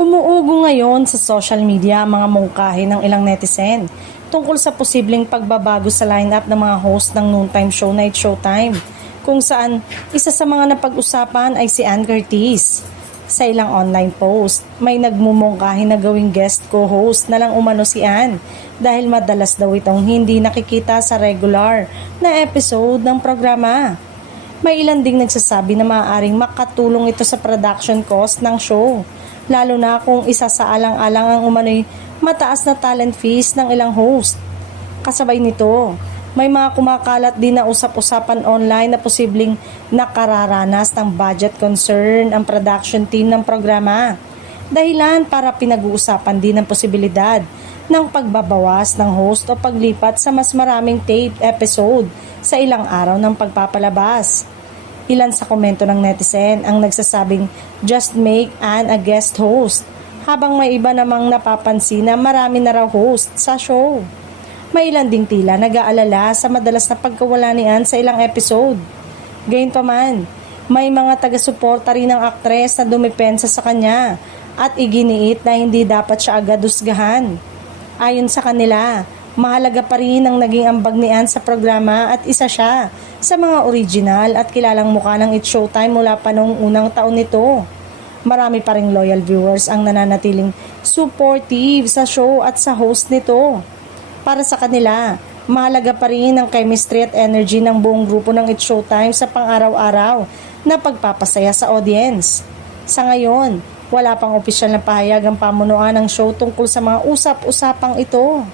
Umuugo ngayon sa social media ang mga mungkahi ng ilang netizen tungkol sa posibleng pagbabago sa lineup ng mga host ng noontime show na It's Showtime, kung saan isa sa mga napag-usapan ay si Ann Curtis. Sa ilang online post, may nagmumungkahi na gawing guest co-host na lang umano si Ann dahil madalas daw itong hindi nakikita sa regular na episode ng programa. May ilan ding nagsasabi na maaaring makatulong ito sa production cost ng show, lalo na kung isa sa alang-alang ang umano'y mataas na talent fees ng ilang host. Kasabay nito, may mga kumakalat din na usap-usapan online na posibleng nakararanas ng budget concern ang production team ng programa. Dahilan para pinag-uusapan din ang posibilidad ng pagbabawas ng host o paglipat sa mas maraming tape episode sa ilang araw ng pagpapalabas. Ilan sa komento ng netizen ang nagsasabing just make Ann a guest host, habang may iba namang napapansin na marami na raw host sa show. May ilan ding tila nag-aalala sa madalas na pagkawala ni Ann sa ilang episode. Gayunpaman, may mga taga-suporta rin ng aktres na dumepensa sa kanya at iginiit na hindi dapat siya agad husgahan. Ayon sa kanila, mahalaga pa rin ang naging ambag ni Ann sa programa at isa siya sa mga original at kilalang mukha ng It's Showtime mula pa noong unang taon nito. Marami pa ring loyal viewers ang nananatiling supportive sa show at sa host nito. Para sa kanila, mahalaga pa rin ang chemistry at energy ng buong grupo ng It's Showtime sa pang-araw-araw na pagpapasaya sa audience. Sa ngayon, wala pang opisyal na pahayag ang pamunuan ng show tungkol sa mga usap-usapang ito.